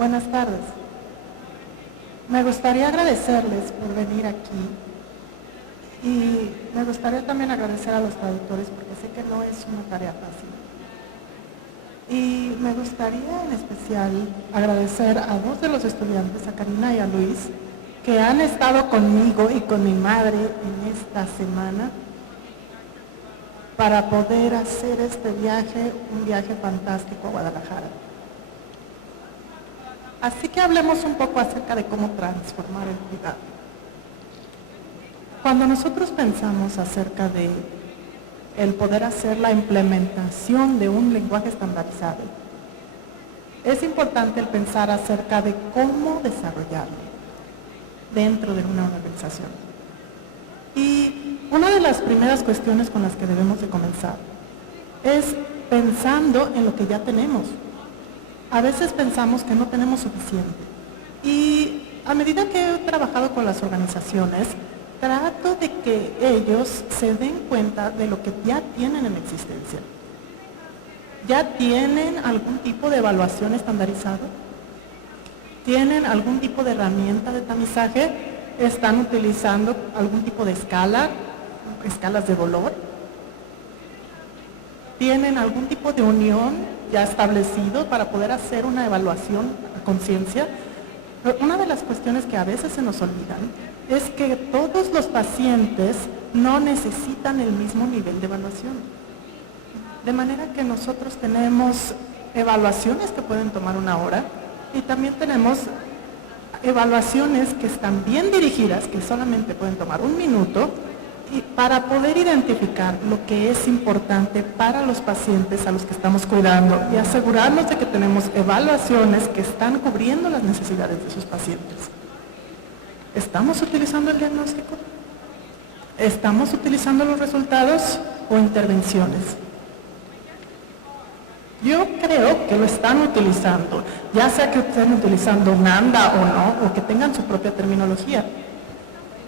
Buenas tardes. Me gustaría agradecerles por venir aquí y me gustaría también agradecer a los traductores porque sé que no es una tarea fácil. Y me gustaría en especial agradecer a dos de los estudiantes, a Karina y a Luis, que han estado conmigo y con mi madre en esta semana para poder hacer este viaje, un viaje fantástico a Guadalajara. Así que hablemos un poco acerca de cómo transformar el cuidado. Cuando nosotros pensamos acerca de el poder hacer la implementación de un lenguaje estandarizado, es importante el pensar acerca de cómo desarrollarlo dentro de una organización. Y una de las primeras cuestiones con las que debemos de comenzar es pensando en lo que ya tenemos. A veces pensamos que no tenemos suficiente. Y a medida que he trabajado con las organizaciones, trato de que ellos se den cuenta de lo que ya tienen en existencia. ¿Ya tienen algún tipo de evaluación estandarizado? ¿Tienen algún tipo de herramienta de tamizaje? ¿Están utilizando algún tipo de escalas de dolor? ¿Tienen algún tipo de unión ya establecido para poder hacer una evaluación a conciencia? Una de las cuestiones que a veces se nos olvidan es que todos los pacientes no necesitan el mismo nivel de evaluación. De manera que nosotros tenemos evaluaciones que pueden tomar 1 hora y también tenemos evaluaciones que están bien dirigidas, que solamente pueden tomar 1 minuto, y para poder identificar lo que es importante para los pacientes a los que estamos cuidando y asegurarnos de que tenemos evaluaciones que están cubriendo las necesidades de sus pacientes. ¿Estamos utilizando el diagnóstico? ¿Estamos utilizando los resultados o intervenciones? Yo creo que lo están utilizando, ya sea que estén utilizando NANDA o no, o que tengan su propia terminología.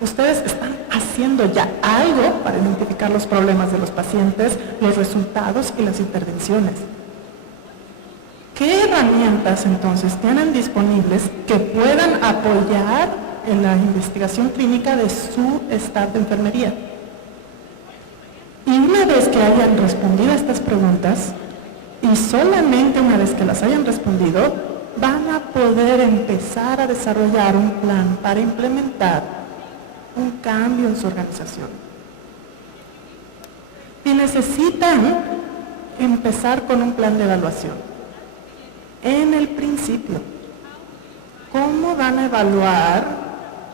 Ustedes están haciendo ya algo para identificar los problemas de los pacientes, los resultados y las intervenciones. ¿Qué herramientas entonces tienen disponibles que puedan apoyar en la investigación clínica de su staff de enfermería? Y una vez que hayan respondido a estas preguntas, y solamente una vez que las hayan respondido, van a poder empezar a desarrollar un plan para implementar un cambio en su organización. Y necesitan empezar con un plan de evaluación. En el principio, ¿cómo van a evaluar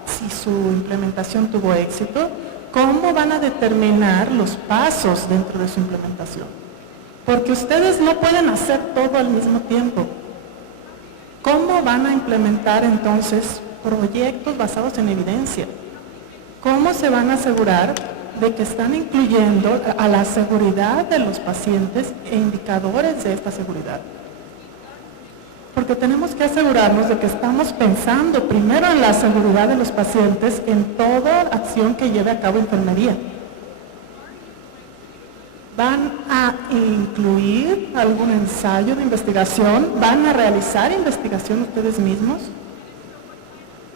si su implementación tuvo éxito? ¿Cómo van a determinar los pasos dentro de su implementación? Porque ustedes no pueden hacer todo al mismo tiempo. ¿Cómo van a implementar entonces proyectos basados en evidencia? ¿Cómo se van a asegurar de que están incluyendo a la seguridad de los pacientes e indicadores de esta seguridad? Porque tenemos que asegurarnos de que estamos pensando primero en la seguridad de los pacientes en toda acción que lleve a cabo enfermería. ¿Van a incluir algún ensayo de investigación? ¿Van a realizar investigación ustedes mismos?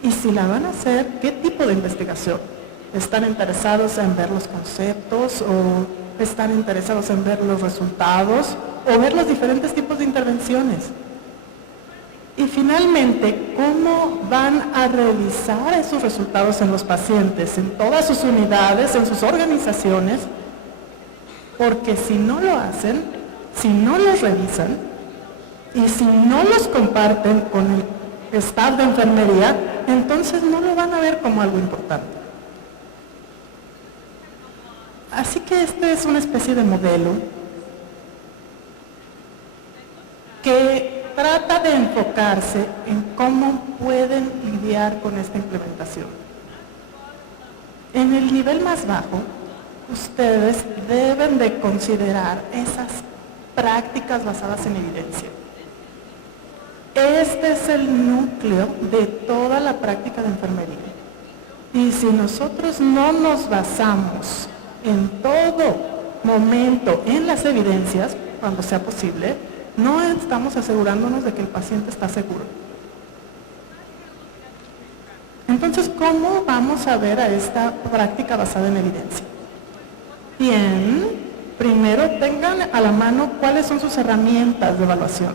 Y si la van a hacer, ¿qué tipo de investigación? ¿Están interesados en ver los conceptos o están interesados en ver los resultados o ver los diferentes tipos de intervenciones? Y finalmente, ¿cómo van a revisar esos resultados en los pacientes, en todas sus unidades, en sus organizaciones? Porque si no lo hacen, si no los revisan y si no los comparten con el staff de enfermería, entonces no lo van a ver como algo importante. Así que este es una especie de modelo que trata de enfocarse en cómo pueden lidiar con esta implementación. En el nivel más bajo, ustedes deben de considerar esas prácticas basadas en evidencia. Este es el núcleo de toda la práctica de enfermería. Y si nosotros no nos basamos en todo momento en las evidencias, cuando sea posible, no estamos asegurándonos de que el paciente está seguro. Entonces, ¿cómo vamos a ver a esta práctica basada en evidencia? Bien, primero tengan a la mano cuáles son sus herramientas de evaluación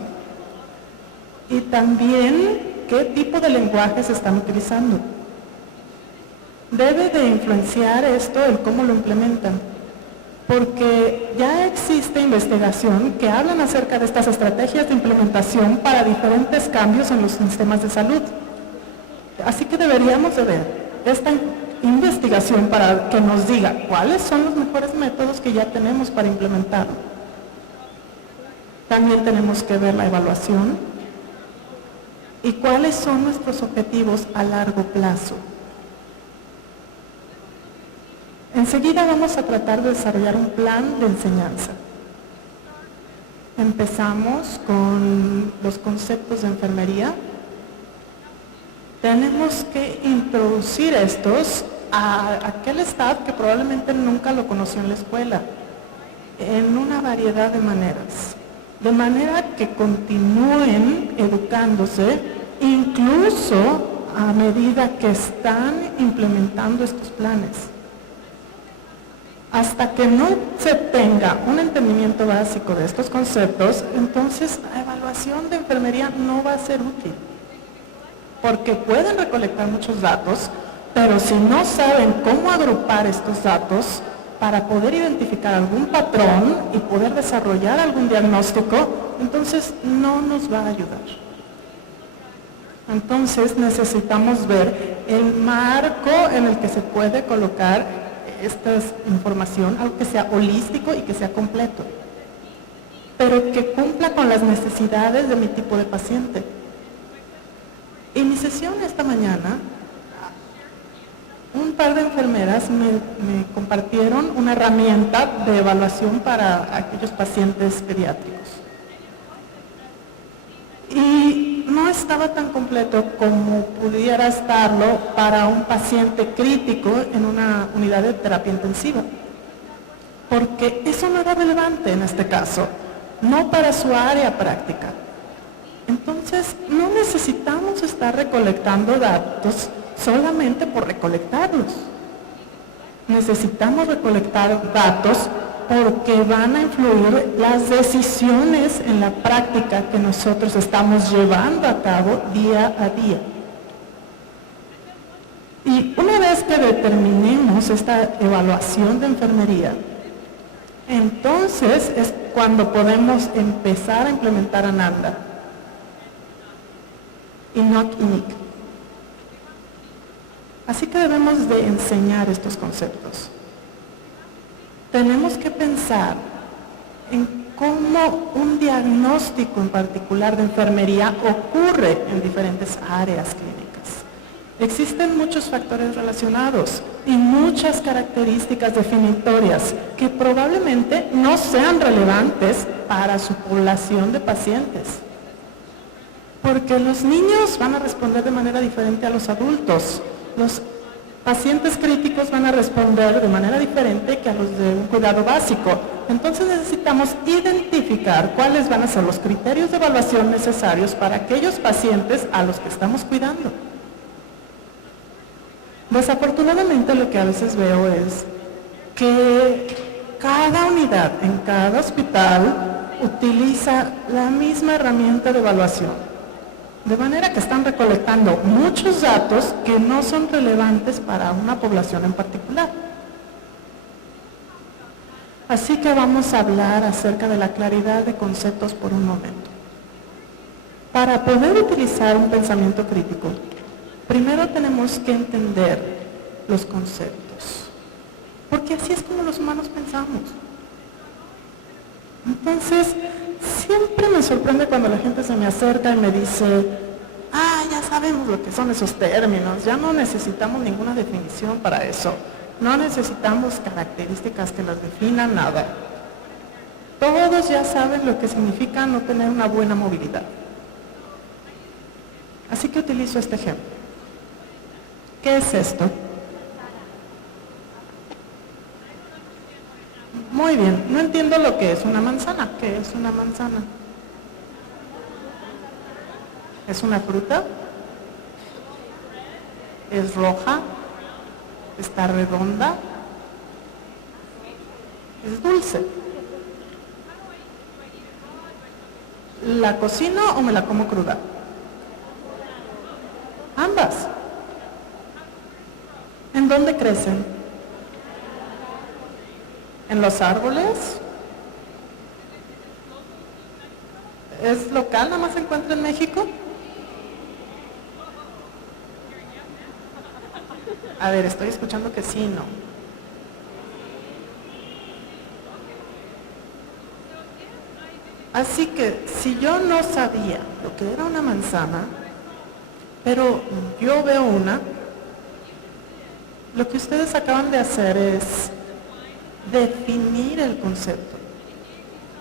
y también qué tipo de lenguaje se están utilizando. Debe de influenciar esto el cómo lo implementan, porque ya existe investigación que hablan acerca de estas estrategias de implementación para diferentes cambios en los sistemas de salud. Así que deberíamos de ver esta investigación para que nos diga cuáles son los mejores métodos que ya tenemos para implementarlo. También tenemos que ver la evaluación y cuáles son nuestros objetivos a largo plazo. Enseguida vamos a tratar de desarrollar un plan de enseñanza. Empezamos con los conceptos de enfermería. Tenemos que introducir estos a aquel staff que probablemente nunca lo conoció en la escuela, en una variedad de maneras, de manera que continúen educándose, incluso a medida que están implementando estos planes. Hasta que no se tenga un entendimiento básico de estos conceptos, entonces la evaluación de enfermería no va a ser útil. Porque pueden recolectar muchos datos, pero si no saben cómo agrupar estos datos para poder identificar algún patrón y poder desarrollar algún diagnóstico, entonces no nos va a ayudar. Entonces necesitamos ver el marco en el que se puede colocar esta información, algo que sea holístico y que sea completo, pero que cumpla con las necesidades de mi tipo de paciente. En mi sesión esta mañana, un par de enfermeras me compartieron una herramienta de evaluación para aquellos pacientes pediátricos. Y no estaba tan completo como pudiera estarlo para un paciente crítico en una unidad de terapia intensiva. Porque eso no era relevante en este caso, no para su área práctica. Entonces, no necesitamos estar recolectando datos solamente por recolectarlos. Necesitamos recolectar datos porque van a influir las decisiones en la práctica que nosotros estamos llevando a cabo día a día. Y una vez que determinemos esta evaluación de enfermería, entonces es cuando podemos empezar a implementar Ananda y not unique. Así que debemos de enseñar estos conceptos. Tenemos que pensar en cómo un diagnóstico en particular de enfermería ocurre en diferentes áreas clínicas. Existen muchos factores relacionados y muchas características definitorias que probablemente no sean relevantes para su población de pacientes. Porque los niños van a responder de manera diferente a los adultos. Los pacientes críticos van a responder de manera diferente que a los de un cuidado básico. Entonces necesitamos identificar cuáles van a ser los criterios de evaluación necesarios para aquellos pacientes a los que estamos cuidando. Desafortunadamente lo que a veces veo es que cada unidad en cada hospital utiliza la misma herramienta de evaluación. De manera que están recolectando muchos datos que no son relevantes para una población en particular. Así que vamos a hablar acerca de la claridad de conceptos por un momento. Para poder utilizar un pensamiento crítico, primero tenemos que entender los conceptos. Porque así es como los humanos pensamos. Entonces, siempre me sorprende cuando la gente se me acerca y me dice, ya sabemos lo que son esos términos, ya no necesitamos ninguna definición para eso, no necesitamos características que las definan, nada. Todos ya saben lo que significa no tener una buena movilidad. Así que utilizo este ejemplo. ¿Qué es esto? Muy bien, no entiendo lo que es una manzana. ¿Qué es una manzana? ¿Es una fruta? es roja, está redonda, es dulce. ¿La cocino o me la como cruda? Ambas. ¿En dónde crecen? ¿En los árboles? ¿Es local? ¿Nada más se encuentra en México? A ver, estoy escuchando que sí, no. Así que si yo no sabía lo que era una manzana, pero yo veo una, lo que ustedes acaban de hacer es definir el concepto.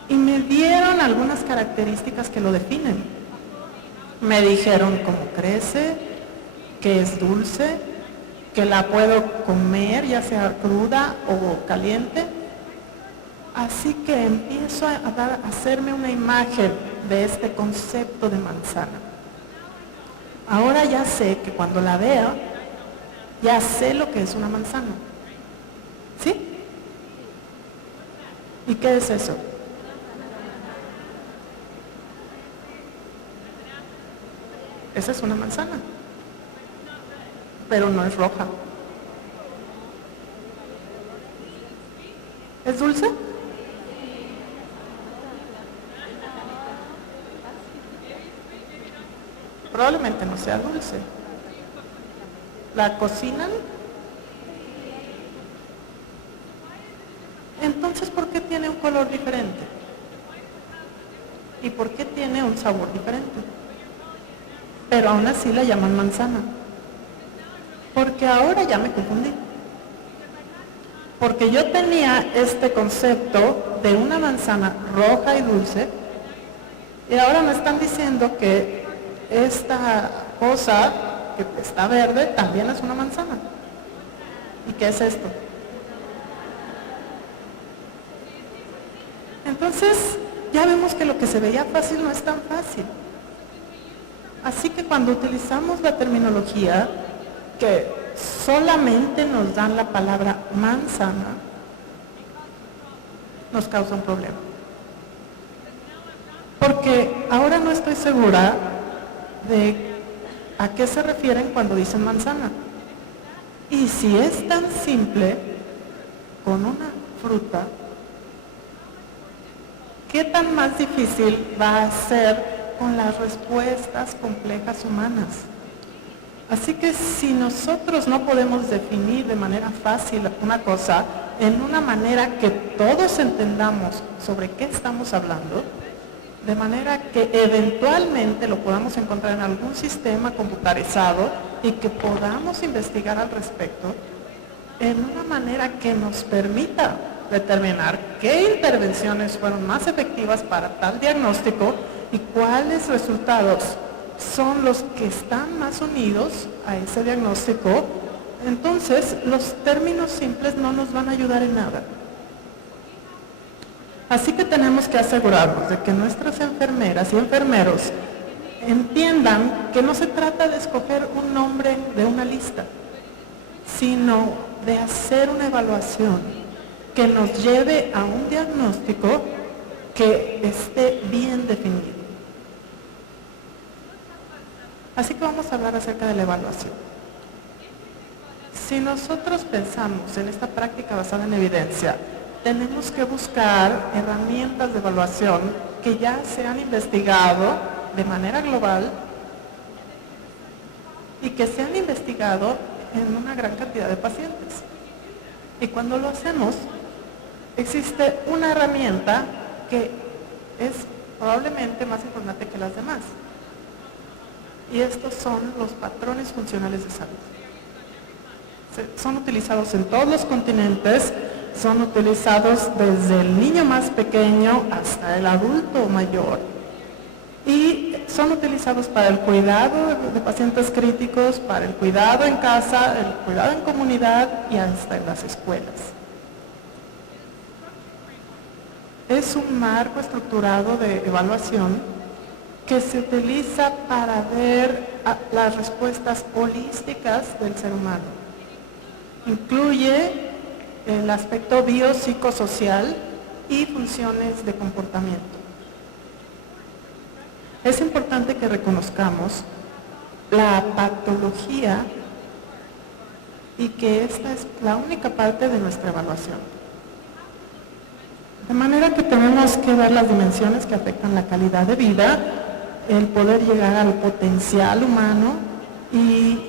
Y me dieron algunas características que lo definen. Me dijeron cómo crece, que es dulce, que la puedo comer, ya sea cruda o caliente. Así que empiezo a hacerme una imagen de este concepto de manzana. Ahora ya sé que cuando la veo, ya sé lo que es una manzana. ¿Sí? ¿Y qué es eso? Esa es una manzana, pero no es roja. ¿Es dulce? Probablemente no sea dulce. ¿La cocinan? Entonces, ¿por qué tiene un color diferente? ¿Y por qué tiene un sabor diferente? Pero aún así la llaman manzana. Porque ahora ya me confundí. Porque yo tenía este concepto de una manzana roja y dulce, y ahora me están diciendo que esta cosa que está verde también es una manzana. ¿Y qué es esto? Entonces, ya vemos que lo que se veía fácil no es tan fácil. Así que cuando utilizamos la terminología que solamente nos dan la palabra manzana, nos causa un problema. Porque ahora no estoy segura de a qué se refieren cuando dicen manzana. Y si es tan simple con una fruta, ¿qué tan más difícil va a ser con las respuestas complejas humanas? Así que si nosotros no podemos definir de manera fácil una cosa en una manera que todos entendamos sobre qué estamos hablando, de manera que eventualmente lo podamos encontrar en algún sistema computarizado y que podamos investigar al respecto, en una manera que nos permita determinar qué intervenciones fueron más efectivas para tal diagnóstico y cuáles resultados son los que están más unidos a ese diagnóstico, entonces los términos simples no nos van a ayudar en nada. Así que tenemos que asegurarnos de que nuestras enfermeras y enfermeros entiendan que no se trata de escoger un nombre de una lista, sino de hacer una evaluación que nos lleve a un diagnóstico que esté bien definido. Así que vamos a hablar acerca de la evaluación. Si nosotros pensamos en esta práctica basada en evidencia, tenemos que buscar herramientas de evaluación que ya se han investigado de manera global y que se han investigado en una gran cantidad de pacientes. Y cuando lo hacemos, existe una herramienta que es probablemente más importante que las demás. Y estos son los patrones funcionales de salud. Son utilizados en todos los continentes, son utilizados desde el niño más pequeño hasta el adulto mayor. Y son utilizados para el cuidado de pacientes críticos, para el cuidado en casa, el cuidado en comunidad y hasta en las escuelas. Es un marco estructurado de evaluación que se utiliza para ver las respuestas holísticas del ser humano. Incluye el aspecto biopsicosocial y funciones de comportamiento. Es importante que reconozcamos la patología y que esta es la única parte de nuestra evaluación. De manera que tenemos que ver las dimensiones que afectan la calidad de vida, el poder llegar al potencial humano y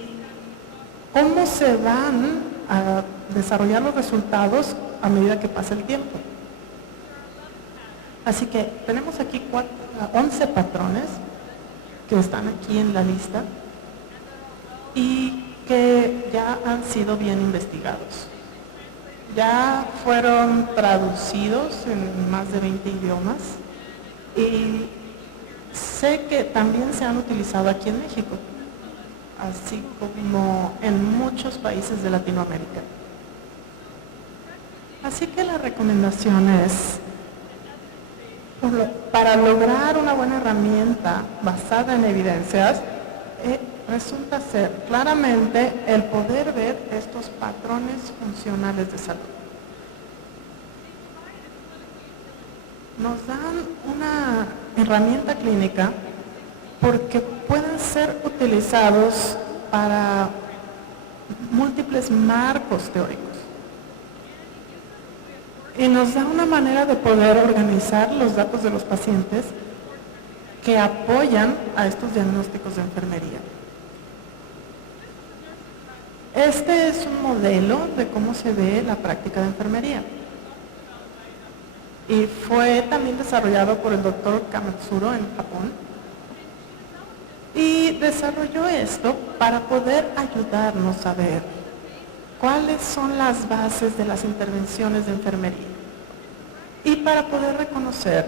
cómo se van a desarrollar los resultados a medida que pasa el tiempo. Así que tenemos aquí 11 patrones que están aquí en la lista y que ya han sido bien investigados. Ya fueron traducidos en más de 20 idiomas y sé que también se han utilizado aquí en México, así como en muchos países de Latinoamérica. Así que la recomendación es, para lograr una buena herramienta basada en evidencias, resulta ser claramente el poder ver estos patrones funcionales de salud. Nos dan una herramienta clínica porque pueden ser utilizados para múltiples marcos teóricos. Y nos da una manera de poder organizar los datos de los pacientes que apoyan a estos diagnósticos de enfermería. Este es un modelo de cómo se ve la práctica de enfermería. Y fue también desarrollado por el doctor Kamatsuro en Japón. Y desarrolló esto para poder ayudarnos a ver cuáles son las bases de las intervenciones de enfermería. Y para poder reconocer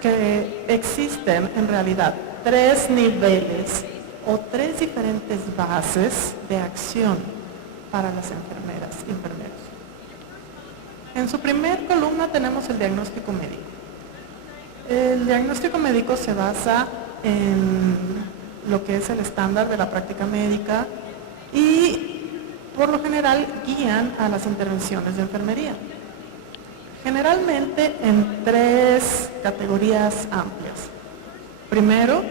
que existen en realidad 3 niveles o 3 diferentes bases de acción para las enfermeras y enfermeros. En su primer columna tenemos el diagnóstico médico. El diagnóstico médico se basa en lo que es el estándar de la práctica médica y por lo general guían a las intervenciones de enfermería. Generalmente en 3 categorías amplias. Primero,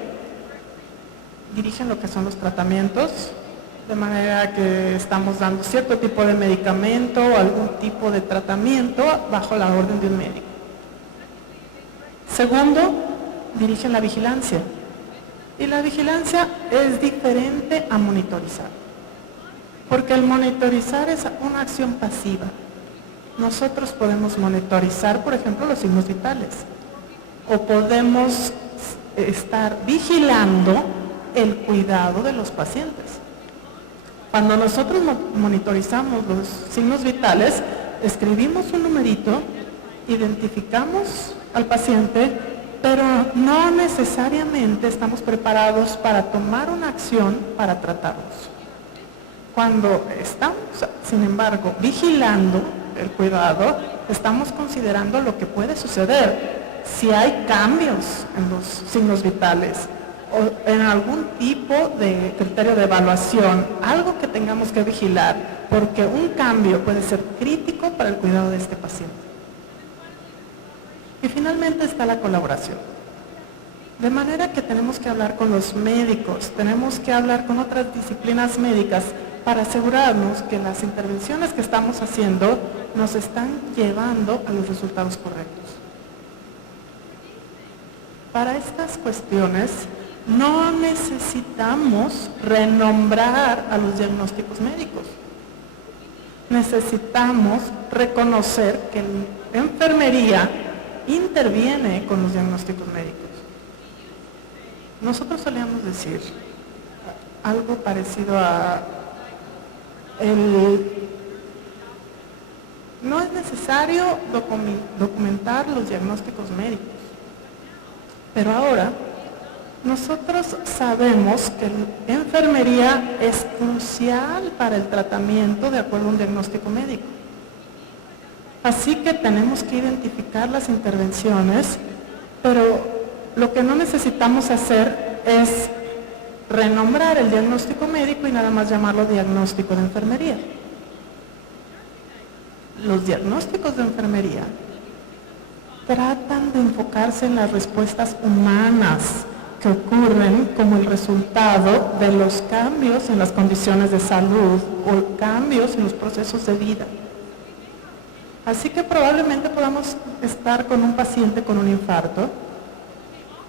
dirigen lo que son los tratamientos, de manera que estamos dando cierto tipo de medicamento o algún tipo de tratamiento bajo la orden de un médico. Segundo, dirigen la vigilancia. Y la vigilancia es diferente a monitorizar, porque el monitorizar es una acción pasiva. Nosotros podemos monitorizar, por ejemplo, los signos vitales, o podemos estar vigilando el cuidado de los pacientes. Cuando nosotros monitorizamos los signos vitales, escribimos un numerito, identificamos al paciente, pero no necesariamente estamos preparados para tomar una acción para tratarlos. Cuando estamos, sin embargo, vigilando el cuidado, estamos considerando lo que puede suceder si hay cambios en los signos vitales o en algún tipo de criterio de evaluación, algo que tengamos que vigilar, porque un cambio puede ser crítico para el cuidado de este paciente. Y finalmente está la colaboración. De manera que tenemos que hablar con los médicos, tenemos que hablar con otras disciplinas médicas para asegurarnos que las intervenciones que estamos haciendo nos están llevando a los resultados correctos. Para estas cuestiones no necesitamos renombrar a los diagnósticos médicos. Necesitamos reconocer que la enfermería interviene con los diagnósticos médicos. Nosotros solíamos decir algo parecido a no es necesario documentar los diagnósticos médicos, pero ahora nosotros sabemos que la enfermería es crucial para el tratamiento de acuerdo a un diagnóstico médico. Así que tenemos que identificar las intervenciones, pero Lo que no necesitamos hacer es renombrar el diagnóstico médico y nada más llamarlo diagnóstico de enfermería. Los diagnósticos de enfermería tratan de enfocarse en las respuestas humanas que ocurren como el resultado de los cambios en las condiciones de salud o cambios en los procesos de vida. Así que probablemente podamos estar con un paciente con un infarto,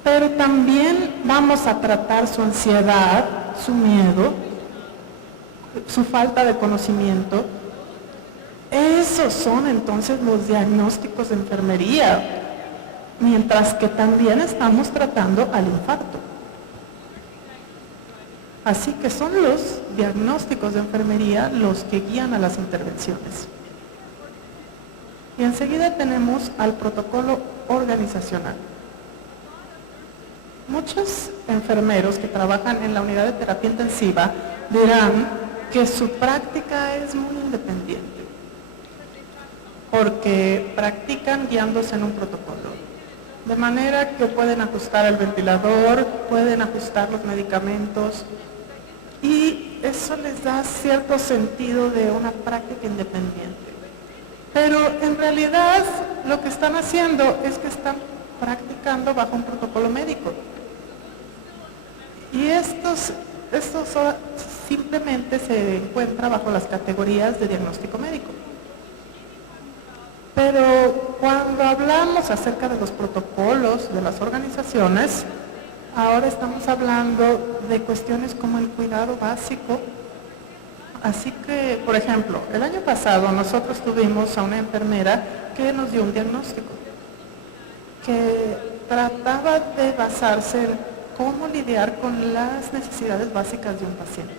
pero también vamos a tratar su ansiedad, su miedo, su falta de conocimiento. Esos son entonces los diagnósticos de enfermería, mientras que también estamos tratando al infarto. Así que son los diagnósticos de enfermería los que guían a las intervenciones. Y enseguida tenemos al protocolo organizacional. Muchos enfermeros que trabajan en la unidad de terapia intensiva dirán que su práctica es muy independiente, porque practican guiándose en un protocolo. De manera que pueden ajustar el ventilador, pueden ajustar los medicamentos, y eso les da cierto sentido de una práctica independiente. Pero en realidad lo que están haciendo es que están practicando bajo un protocolo médico. Y estos simplemente se encuentra bajo las categorías de diagnóstico médico. Pero cuando hablamos acerca de los protocolos de las organizaciones, ahora estamos hablando de cuestiones como el cuidado básico. Así que, por ejemplo, el año pasado nosotros tuvimos a una enfermera que nos dio un diagnóstico que trataba de basarse en cómo lidiar con las necesidades básicas de un paciente.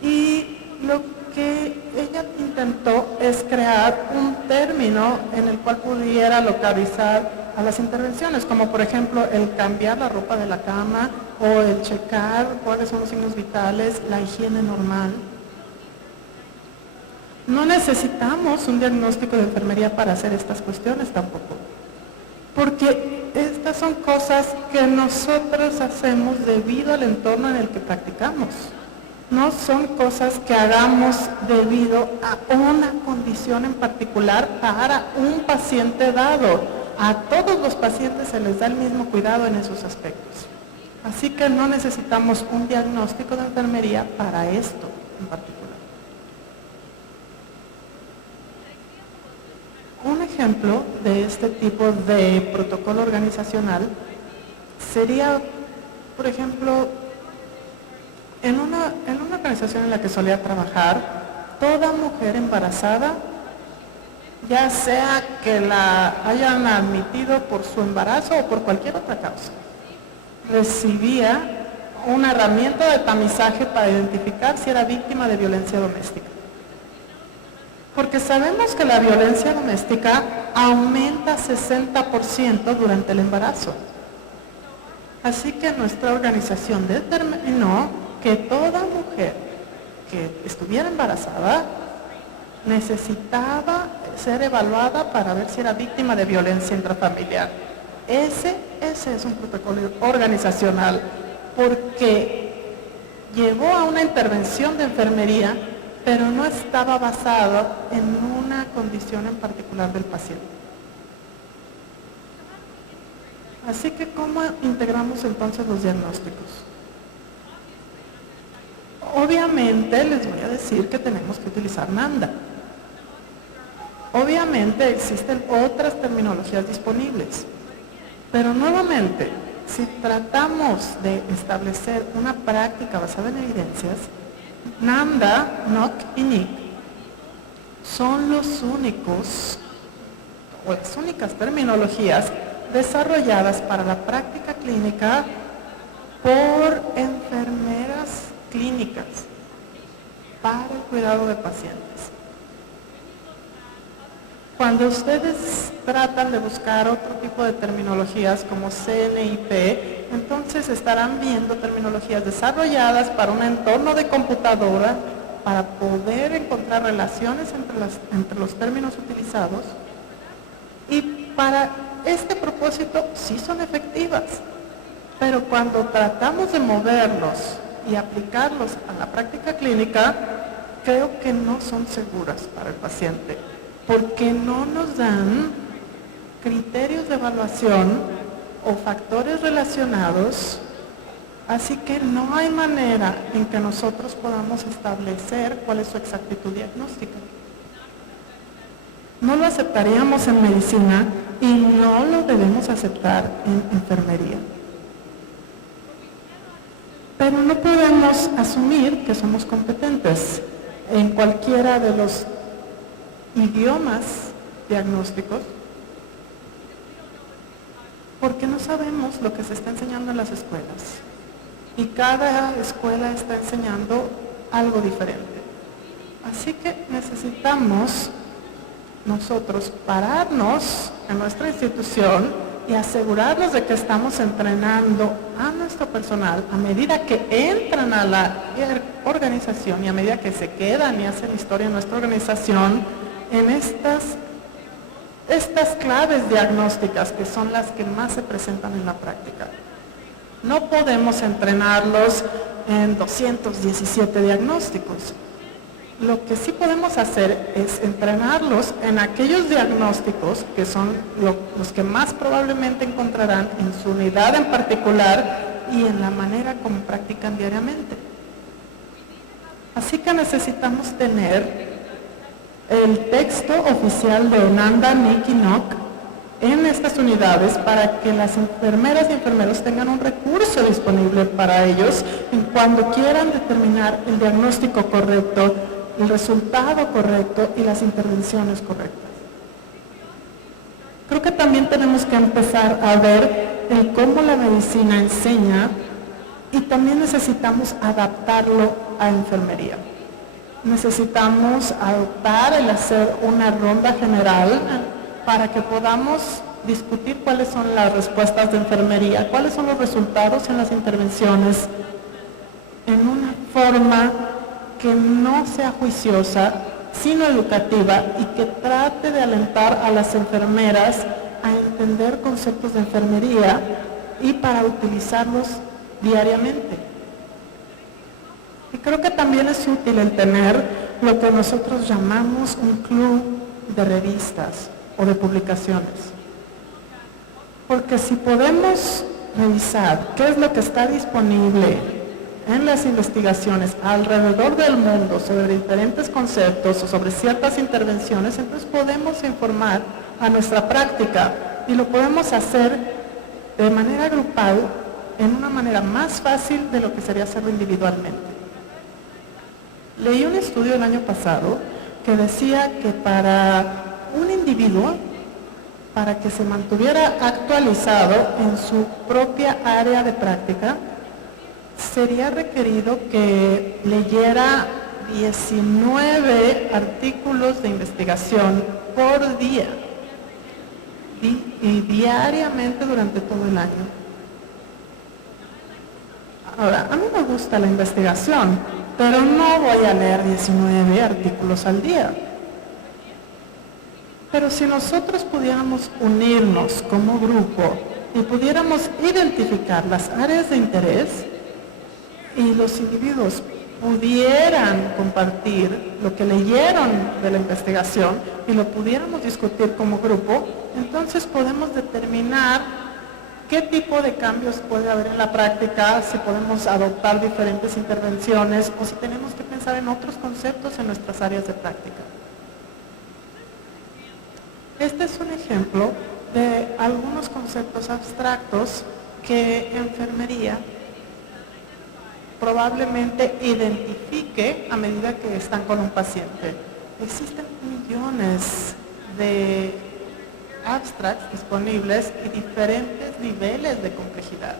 Y lo que ella intentó es crear un término en el cual pudiera localizar a las intervenciones, como por ejemplo el cambiar la ropa de la cama o el checar cuáles son los signos vitales, la higiene normal. No necesitamos un diagnóstico de enfermería para hacer estas cuestiones tampoco, porque estas son cosas que nosotros hacemos debido al entorno en el que practicamos. No son cosas que hagamos debido a una condición en particular para un paciente dado. A todos los pacientes se les da el mismo cuidado en esos aspectos. Así que no necesitamos un diagnóstico de enfermería para esto en particular. Un ejemplo de este tipo de protocolo organizacional sería, por ejemplo, en una organización en la que solía trabajar, toda mujer embarazada, ya sea que la hayan admitido por su embarazo o por cualquier otra causa, recibía una herramienta de tamizaje para identificar si era víctima de violencia doméstica. Porque sabemos que la violencia doméstica aumenta 60% durante el embarazo. Así que nuestra organización determinó que toda mujer que estuviera embarazada necesitaba ser evaluada para ver si era víctima de violencia intrafamiliar. Ese es un protocolo organizacional, porque llevó a una intervención de enfermería, pero no estaba basado en una condición en particular del paciente. Así que, ¿cómo integramos entonces los diagnósticos? Obviamente les voy a decir que tenemos que utilizar NAMDA. Obviamente existen otras terminologías disponibles, pero nuevamente, si tratamos de establecer una práctica basada en evidencias, NAMDA, NOC y NIC son los únicos o las únicas terminologías desarrolladas para la práctica clínica por enfermeras clínicas para el cuidado de pacientes. Cuando ustedes tratan de buscar otro tipo de terminologías como CNIP, entonces estarán viendo terminologías desarrolladas para un entorno de computadora para poder encontrar relaciones entre los términos utilizados, y para este propósito sí son efectivas, Pero cuando tratamos de moverlos y aplicarlos a la práctica clínica, creo que no son seguras para el paciente, porque no nos dan criterios de evaluación o factores relacionados, así que no hay manera en que nosotros podamos establecer cuál es su exactitud diagnóstica. No lo aceptaríamos en medicina y no lo debemos aceptar en enfermería. Pero no podemos asumir que somos competentes en cualquiera de los idiomas diagnósticos, porque no sabemos lo que se está enseñando en las escuelas. Y cada escuela está enseñando algo diferente. Así que necesitamos nosotros pararnos en nuestra institución y asegurarnos de que estamos entrenando a nuestro personal a medida que entran a la organización y a medida que se quedan y hacen historia en nuestra organización en estas claves diagnósticas que son las que más se presentan en la práctica. No podemos entrenarlos en 217 diagnósticos. Lo que sí podemos hacer es entrenarlos en aquellos diagnósticos que son los que más probablemente encontrarán en su unidad en particular y en la manera como practican diariamente. Así que necesitamos tener el texto oficial de Ananda Niki Nok en estas unidades para que las enfermeras y enfermeros tengan un recurso disponible para ellos en cuando quieran determinar el diagnóstico correcto, el resultado correcto y las intervenciones correctas. Creo que también tenemos que empezar a ver el cómo la medicina enseña y también necesitamos adaptarlo a enfermería. Necesitamos adoptar el hacer una ronda general para que podamos discutir cuáles son las respuestas de enfermería, cuáles son los resultados en las intervenciones, en una forma que no sea juiciosa, sino educativa y que trate de alentar a las enfermeras a entender conceptos de enfermería y para utilizarlos diariamente. Y creo que también es útil el tener lo que nosotros llamamos un club de revistas o de publicaciones. Porque si podemos revisar qué es lo que está disponible en las investigaciones alrededor del mundo sobre diferentes conceptos o sobre ciertas intervenciones, entonces podemos informar a nuestra práctica y lo podemos hacer de manera grupal en una manera más fácil de lo que sería hacerlo individualmente. Leí un estudio el año pasado que decía que para un individuo, para que se mantuviera actualizado en su propia área de práctica, sería requerido que leyera 19 artículos de investigación por día y diariamente durante todo el año. Ahora, a mí me gusta la investigación, pero no voy a leer 19 artículos al día. Pero si nosotros pudiéramos unirnos como grupo y pudiéramos identificar las áreas de interés, y los individuos pudieran compartir lo que leyeron de la investigación y lo pudiéramos discutir como grupo, entonces podemos determinar qué tipo de cambios puede haber en la práctica, si podemos adoptar diferentes intervenciones o si tenemos que pensar en otros conceptos en nuestras áreas de práctica. Este es un ejemplo de algunos conceptos abstractos que enfermería probablemente identifique a medida que están con un paciente. Existen millones de abstracts disponibles y diferentes niveles de complejidad.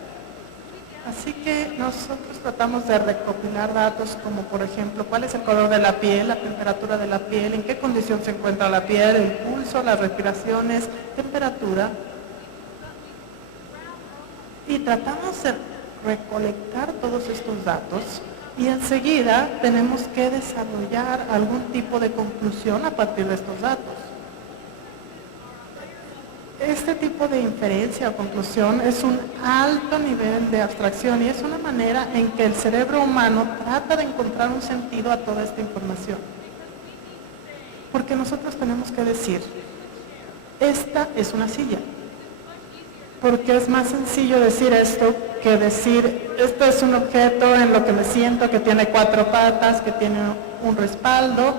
Así que nosotros tratamos de recopilar datos como, por ejemplo, cuál es el color de la piel, la temperatura de la piel, en qué condición se encuentra la piel, el pulso, las respiraciones, temperatura. Y tratamos de recolectar todos estos datos y enseguida tenemos que desarrollar algún tipo de conclusión a partir de estos datos. Este este tipo de inferencia o conclusión es un alto nivel de abstracción y es una manera en que el cerebro humano trata de encontrar un sentido a toda esta información. Porque nosotros tenemos que decir, esta es una silla. Porque es más sencillo decir esto que decir, esto es un objeto en lo que me siento, que tiene 4 patas, que tiene un respaldo.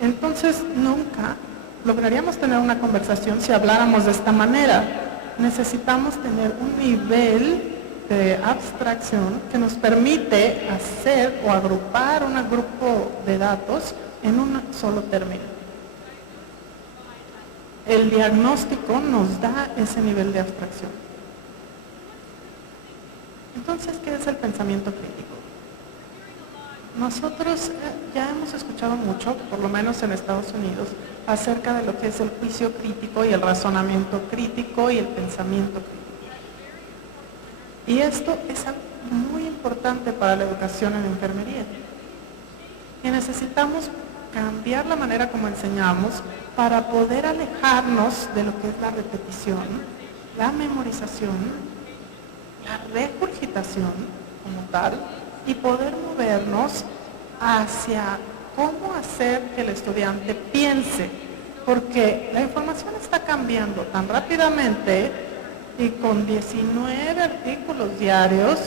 Entonces nunca lograríamos tener una conversación si habláramos de esta manera. Necesitamos tener un nivel de abstracción que nos permite hacer o agrupar un grupo de datos en un solo término. El diagnóstico nos da ese nivel de abstracción. Entonces, ¿qué es el pensamiento crítico? Nosotros ya hemos escuchado mucho, por lo menos en Estados Unidos, acerca de lo que es el juicio crítico y el razonamiento crítico y el pensamiento crítico. Y esto es algo muy importante para la educación en enfermería. Y necesitamos cambiar la manera como enseñamos para poder alejarnos de lo que es la repetición, la memorización, la regurgitación como tal, y poder movernos hacia cómo hacer que el estudiante piense, porque la información está cambiando tan rápidamente y con 19 artículos diarios,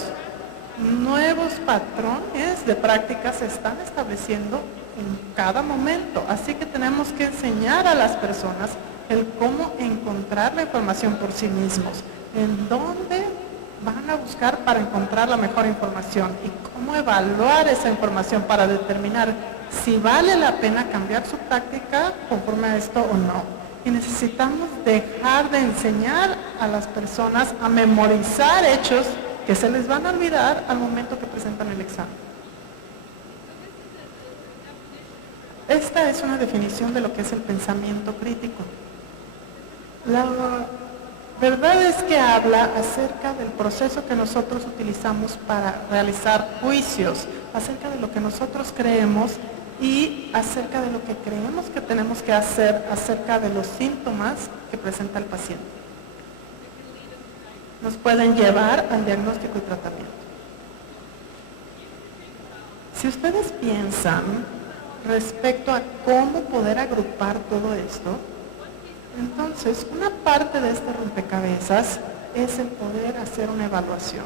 nuevos patrones de práctica se están estableciendo en cada momento, así que tenemos que enseñar a las personas el cómo encontrar la información por sí mismos, en dónde van a buscar para encontrar la mejor información y cómo evaluar esa información para determinar si vale la pena cambiar su práctica conforme a esto o no. Y necesitamos dejar de enseñar a las personas a memorizar hechos que se les van a olvidar al momento que presentan el examen. Esta es una definición de lo que es el pensamiento crítico. La verdad es que habla acerca del proceso que nosotros utilizamos para realizar juicios, acerca de lo que nosotros creemos y acerca de lo que creemos que tenemos que hacer acerca de los síntomas que presenta el paciente. Nos pueden llevar al diagnóstico y tratamiento. Si ustedes piensan respecto a cómo poder agrupar todo esto, entonces una parte de este rompecabezas es el poder hacer una evaluación.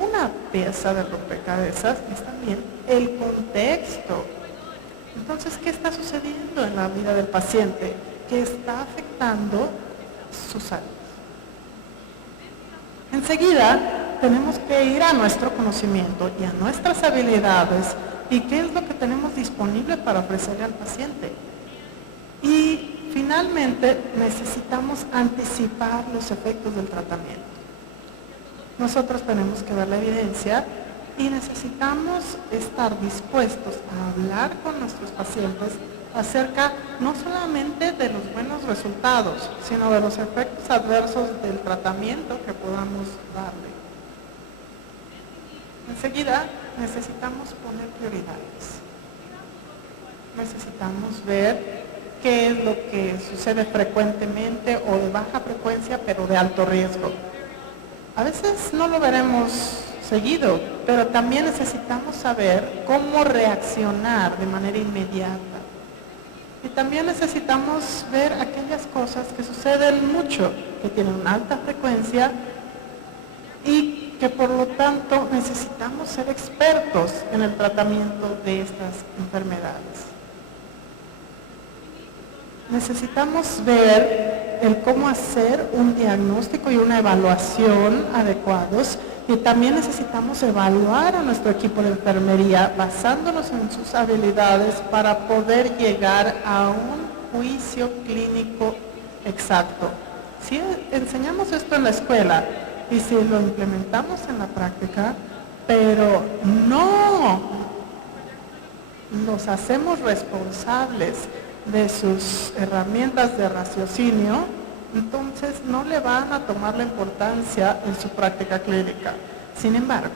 Una pieza del rompecabezas es también el contexto. Entonces, ¿qué está sucediendo en la vida del paciente? ¿Qué está afectando su salud? Enseguida, tenemos que ir a nuestro conocimiento y a nuestras habilidades y qué es lo que tenemos disponible para ofrecerle al paciente. Y finalmente, necesitamos anticipar los efectos del tratamiento. Nosotros tenemos que ver la evidencia y necesitamos estar dispuestos a hablar con nuestros pacientes acerca no solamente de los buenos resultados, sino de los efectos adversos del tratamiento que podamos darle. Enseguida, necesitamos poner prioridades. Necesitamos ver qué es lo que sucede frecuentemente o de baja frecuencia, pero de alto riesgo. A veces no lo veremos seguido, pero también necesitamos saber cómo reaccionar de manera inmediata. Y también necesitamos ver aquellas cosas que suceden mucho, que tienen una alta frecuencia y que por lo tanto necesitamos ser expertos en el tratamiento de estas enfermedades. Necesitamos ver el cómo hacer un diagnóstico y una evaluación adecuados y también necesitamos evaluar a nuestro equipo de enfermería basándonos en sus habilidades para poder llegar a un juicio clínico exacto. Si enseñamos esto en la escuela y si lo implementamos en la práctica, pero no nos hacemos responsables de sus herramientas de raciocinio, entonces no le van a tomar la importancia en su práctica clínica. Sin embargo,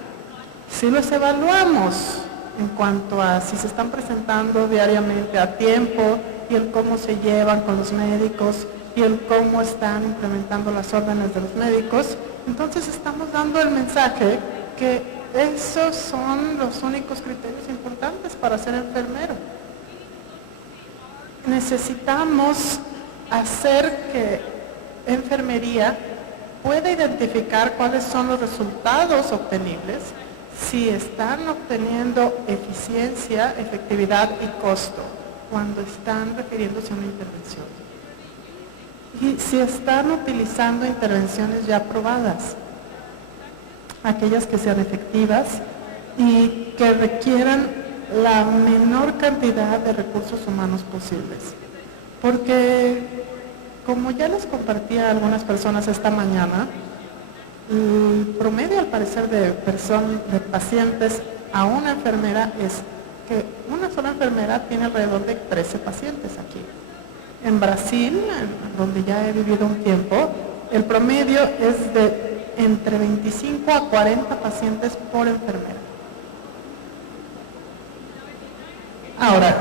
si los evaluamos en cuanto a si se están presentando diariamente a tiempo, y el cómo se llevan con los médicos y el cómo están implementando las órdenes de los médicos. Entonces estamos dando el mensaje que esos son los únicos criterios importantes para ser enfermero. Necesitamos hacer que enfermería pueda identificar cuáles son los resultados obtenibles, si están obteniendo eficiencia, efectividad y costo cuando están refiriéndose a una intervención. Y si están utilizando intervenciones ya probadas, aquellas que sean efectivas y que requieran la menor cantidad de recursos humanos posibles. Porque, como ya les compartía a algunas personas esta mañana, el promedio al parecer de pacientes a una enfermera es que una sola enfermera tiene alrededor de 13 pacientes aquí. En Brasil, donde ya he vivido un tiempo, el promedio es de entre 25 a 40 pacientes por enfermera. Ahora,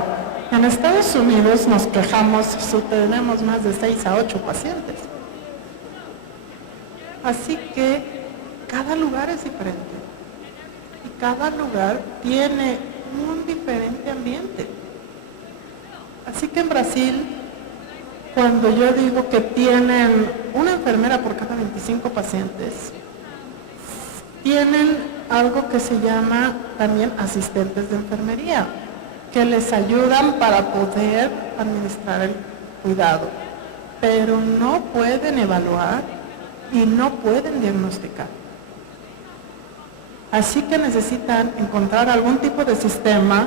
en Estados Unidos nos quejamos si tenemos más de 6 a 8 pacientes. Así que cada lugar es diferente y cada lugar tiene un diferente ambiente. Así que en Brasil, cuando yo digo que tienen una enfermera por cada 25 pacientes, tienen algo que se llama también asistentes de enfermería, que les ayudan para poder administrar el cuidado, pero no pueden evaluar y no pueden diagnosticar. Así que necesitan encontrar algún tipo de sistema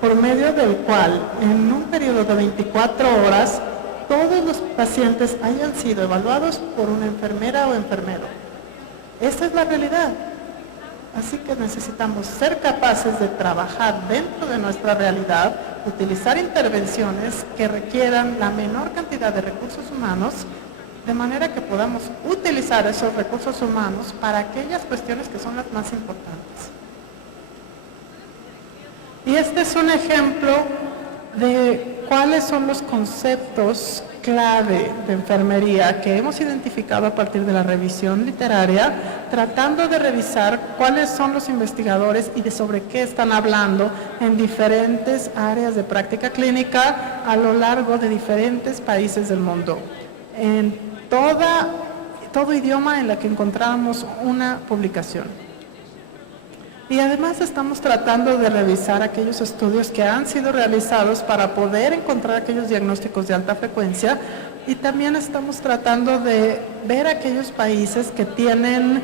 por medio del cual en un periodo de 24 horas todos los pacientes hayan sido evaluados por una enfermera o enfermero. Esa es la realidad. Así que necesitamos ser capaces de trabajar dentro de nuestra realidad, utilizar intervenciones que requieran la menor cantidad de recursos humanos, de manera que podamos utilizar esos recursos humanos para aquellas cuestiones que son las más importantes. Y este es un ejemplo de cuáles son los conceptos clave de enfermería que hemos identificado a partir de la revisión literaria, tratando de revisar cuáles son los investigadores y de sobre qué están hablando en diferentes áreas de práctica clínica a lo largo de diferentes países del mundo. En todo idioma en el que encontramos una publicación. Y además estamos tratando de revisar aquellos estudios que han sido realizados para poder encontrar aquellos diagnósticos de alta frecuencia, y también estamos tratando de ver aquellos países que tienen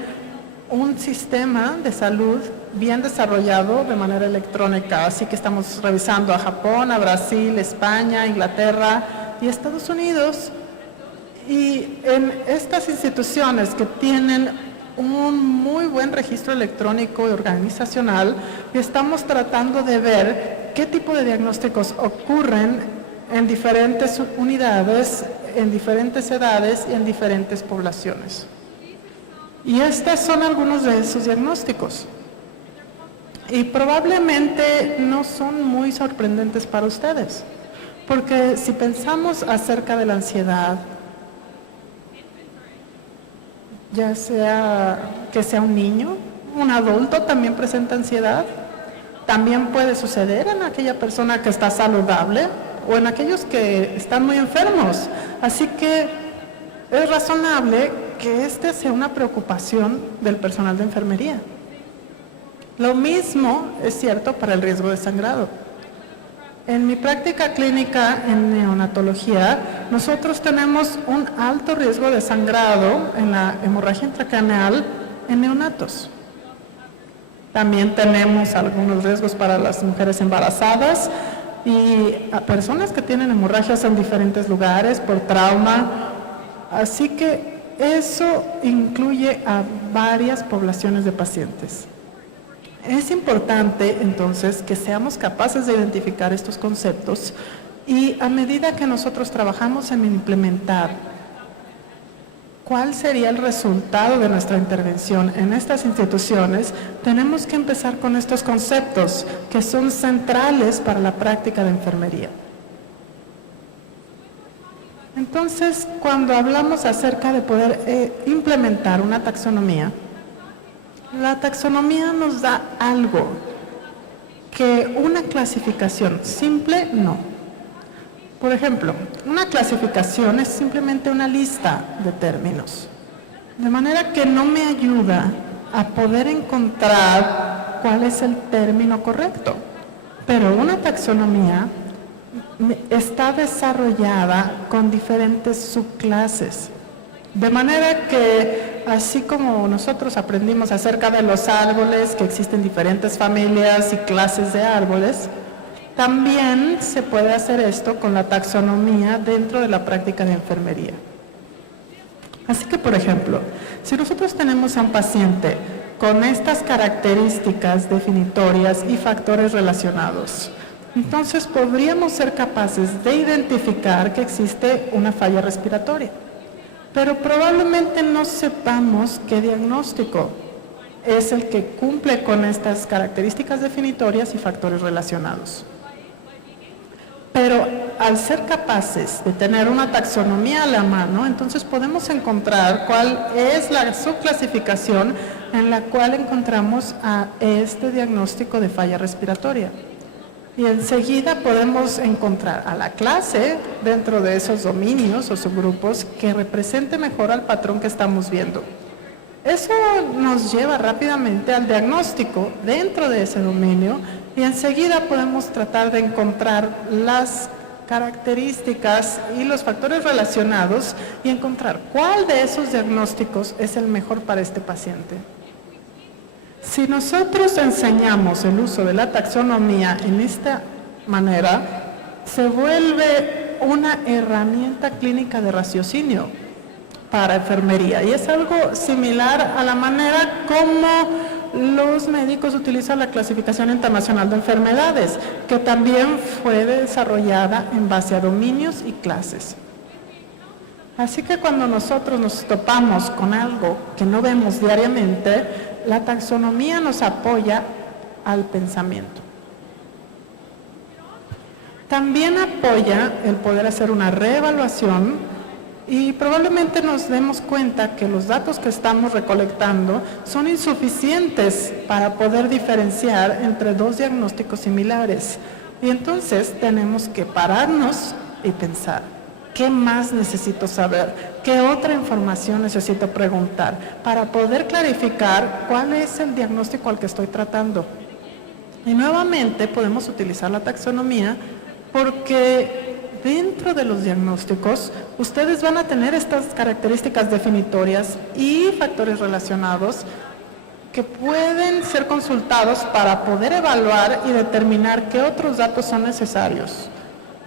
un sistema de salud bien desarrollado de manera electrónica. Así que estamos revisando a Japón, a Brasil, España, Inglaterra y Estados Unidos. Y en estas instituciones que tienen un muy buen registro electrónico y organizacional, estamos tratando de ver qué tipo de diagnósticos ocurren en diferentes unidades, en diferentes edades y en diferentes poblaciones. Y estos son algunos de esos diagnósticos. Y probablemente no son muy sorprendentes para ustedes, porque si pensamos acerca de la ansiedad, ya sea que sea un niño, un adulto también presenta ansiedad. También puede suceder en aquella persona que está saludable o en aquellos que están muy enfermos. Así que es razonable que este sea una preocupación del personal de enfermería. Lo mismo es cierto para el riesgo de sangrado. En mi práctica clínica en neonatología, nosotros tenemos un alto riesgo de sangrado en la hemorragia intracraneal en neonatos. También tenemos algunos riesgos para las mujeres embarazadas y a personas que tienen hemorragias en diferentes lugares por trauma. Así que eso incluye a varias poblaciones de pacientes. Es importante entonces que seamos capaces de identificar estos conceptos y a medida que nosotros trabajamos en implementar cuál sería el resultado de nuestra intervención en estas instituciones, tenemos que empezar con estos conceptos que son centrales para la práctica de enfermería. Entonces, cuando hablamos acerca de poder implementar una taxonomía, la taxonomía nos da algo que una clasificación simple no. Por ejemplo, una clasificación es simplemente una lista de términos, de manera que no me ayuda a poder encontrar cuál es el término correcto. Pero una taxonomía está desarrollada con diferentes subclases. De manera que, así como nosotros aprendimos acerca de los árboles, que existen diferentes familias y clases de árboles, también se puede hacer esto con la taxonomía dentro de la práctica de enfermería. Así que, por ejemplo, si nosotros tenemos a un paciente con estas características definitorias y factores relacionados, entonces podríamos ser capaces de identificar que existe una falla respiratoria. Pero probablemente no sepamos qué diagnóstico es el que cumple con estas características definitorias y factores relacionados. Pero al ser capaces de tener una taxonomía a la mano, entonces podemos encontrar cuál es la subclasificación en la cual encontramos a este diagnóstico de falla respiratoria. Y enseguida podemos encontrar a la clase dentro de esos dominios o subgrupos que represente mejor al patrón que estamos viendo. Eso nos lleva rápidamente al diagnóstico dentro de ese dominio y enseguida podemos tratar de encontrar las características y los factores relacionados y encontrar cuál de esos diagnósticos es el mejor para este paciente. Si nosotros enseñamos el uso de la taxonomía en esta manera, se vuelve una herramienta clínica de raciocinio para enfermería y es algo similar a la manera como los médicos utilizan la clasificación internacional de enfermedades, que también fue desarrollada en base a dominios y clases. Así que cuando nosotros nos topamos con algo que no vemos diariamente, la taxonomía nos apoya al pensamiento. También apoya el poder hacer una reevaluación y probablemente nos demos cuenta que los datos que estamos recolectando son insuficientes para poder diferenciar entre dos diagnósticos similares. Y entonces tenemos que pararnos y pensar, ¿qué más necesito saber? ¿Qué otra información necesito preguntar para poder clarificar cuál es el diagnóstico al que estoy tratando? Y nuevamente podemos utilizar la taxonomía porque dentro de los diagnósticos ustedes van a tener estas características definitorias y factores relacionados que pueden ser consultados para poder evaluar y determinar qué otros datos son necesarios.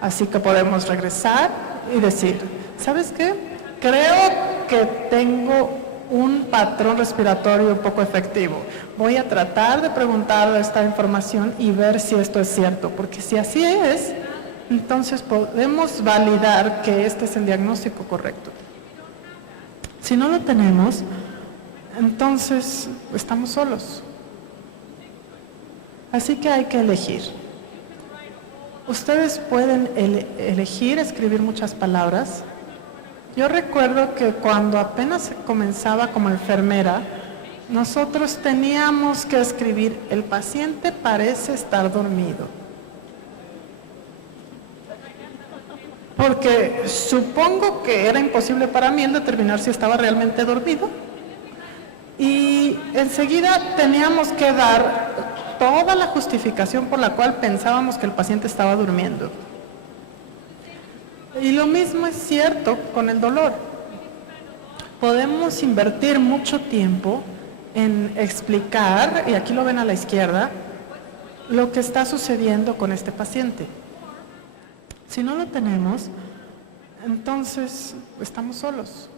Así que podemos regresar y decir, ¿sabes qué? Creo que tengo un patrón respiratorio poco efectivo. Voy a tratar de preguntar esta información y ver si esto es cierto, porque si así es, entonces podemos validar que este es el diagnóstico correcto. Si no lo tenemos, entonces estamos solos. Así que hay que elegir. Ustedes pueden elegir escribir muchas palabras. Yo recuerdo que cuando apenas comenzaba como enfermera, nosotros teníamos que escribir, el paciente parece estar dormido. Porque supongo que era imposible para mí el determinar si estaba realmente dormido. Y enseguida teníamos que dar toda la justificación por la cual pensábamos que el paciente estaba durmiendo. Y lo mismo es cierto con el dolor. Podemos invertir mucho tiempo en explicar, y aquí lo ven a la izquierda, lo que está sucediendo con este paciente. Si no lo tenemos, entonces estamos solos.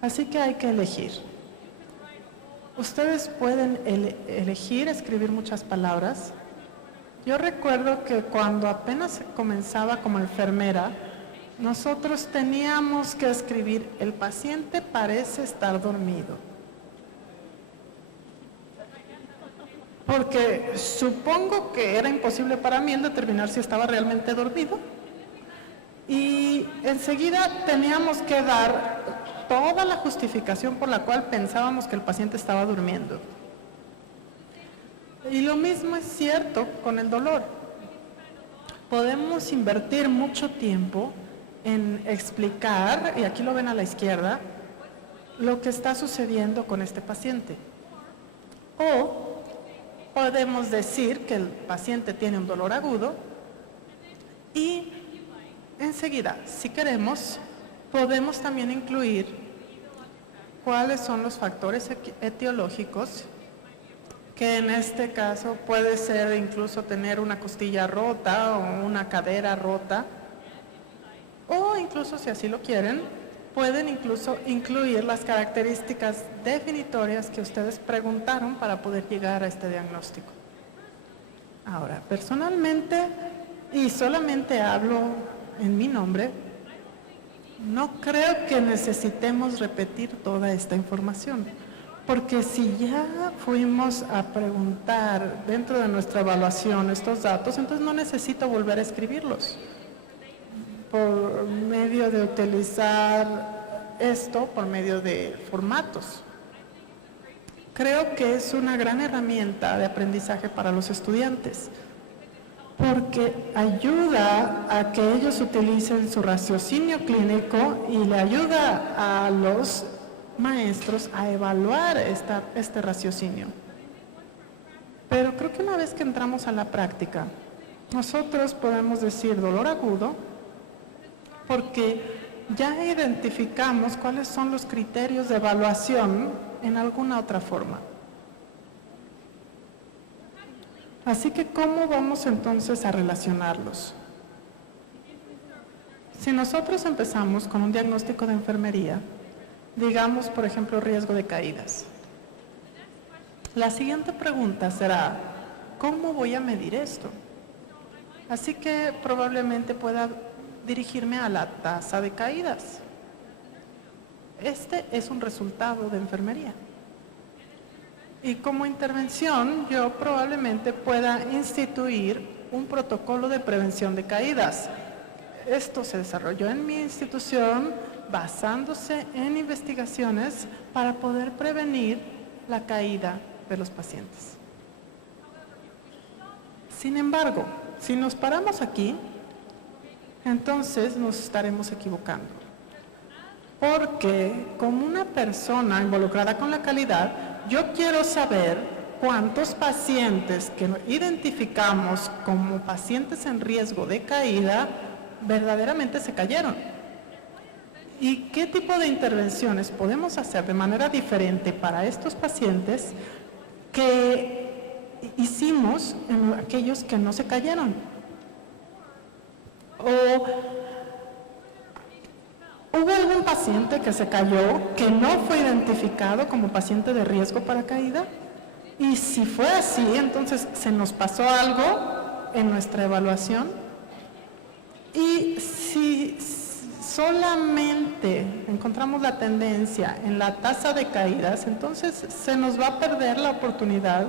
Así que hay que elegir. Ustedes pueden elegir escribir muchas palabras. Yo recuerdo que cuando apenas comenzaba como enfermera, nosotros teníamos que escribir, el paciente parece estar dormido. Porque supongo que era imposible para mí el determinar si estaba realmente dormido. Y enseguida teníamos que dar toda la justificación por la cual pensábamos que el paciente estaba durmiendo. Y lo mismo es cierto con el dolor. Podemos invertir mucho tiempo en explicar, y aquí lo ven a la izquierda, lo que está sucediendo con este paciente. O podemos decir que el paciente tiene un dolor agudo y enseguida, si queremos, podemos también incluir cuáles son los factores etiológicos, que en este caso puede ser incluso tener una costilla rota o una cadera rota, o incluso, si así lo quieren, pueden incluso incluir las características definitorias que ustedes preguntaron para poder llegar a este diagnóstico. Ahora, personalmente, y solamente hablo en mi nombre, no creo que necesitemos repetir toda esta información, porque si ya fuimos a preguntar dentro de nuestra evaluación estos datos, entonces no necesito volver a escribirlos. Por medio de utilizar esto, por medio de formatos. Creo que es una gran herramienta de aprendizaje para los estudiantes, porque ayuda a que ellos utilicen su raciocinio clínico y le ayuda a los maestros a evaluar este raciocinio. Pero creo que una vez que entramos a la práctica, nosotros podemos decir dolor agudo, porque ya identificamos cuáles son los criterios de evaluación en alguna otra forma. Así que, ¿cómo vamos entonces a relacionarlos? Si nosotros empezamos con un diagnóstico de enfermería, digamos, por ejemplo, riesgo de caídas, la siguiente pregunta será, ¿cómo voy a medir esto? Así que probablemente pueda dirigirme a la tasa de caídas. Este es un resultado de enfermería. Y como intervención, yo probablemente pueda instituir un protocolo de prevención de caídas. Esto se desarrolló en mi institución basándose en investigaciones para poder prevenir la caída de los pacientes. Sin embargo, si nos paramos aquí, entonces nos estaremos equivocando. Porque como una persona involucrada con la calidad, yo quiero saber cuántos pacientes que identificamos como pacientes en riesgo de caída verdaderamente se cayeron. ¿Y qué tipo de intervenciones podemos hacer de manera diferente para estos pacientes que hicimos en aquellos que no se cayeron? ¿O hubo algún paciente que se cayó que no fue identificado como paciente de riesgo para caída? Y si fue así, entonces se nos pasó algo en nuestra evaluación. Y si solamente encontramos la tendencia en la tasa de caídas, entonces se nos va a perder la oportunidad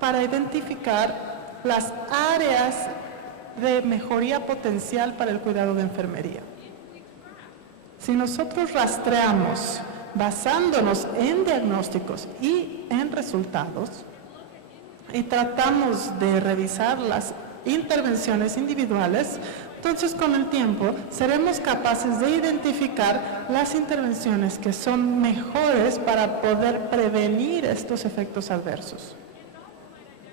para identificar las áreas de mejoría potencial para el cuidado de enfermería. Si nosotros rastreamos basándonos en diagnósticos y en resultados y tratamos de revisar las intervenciones individuales, entonces con el tiempo seremos capaces de identificar las intervenciones que son mejores para poder prevenir estos efectos adversos.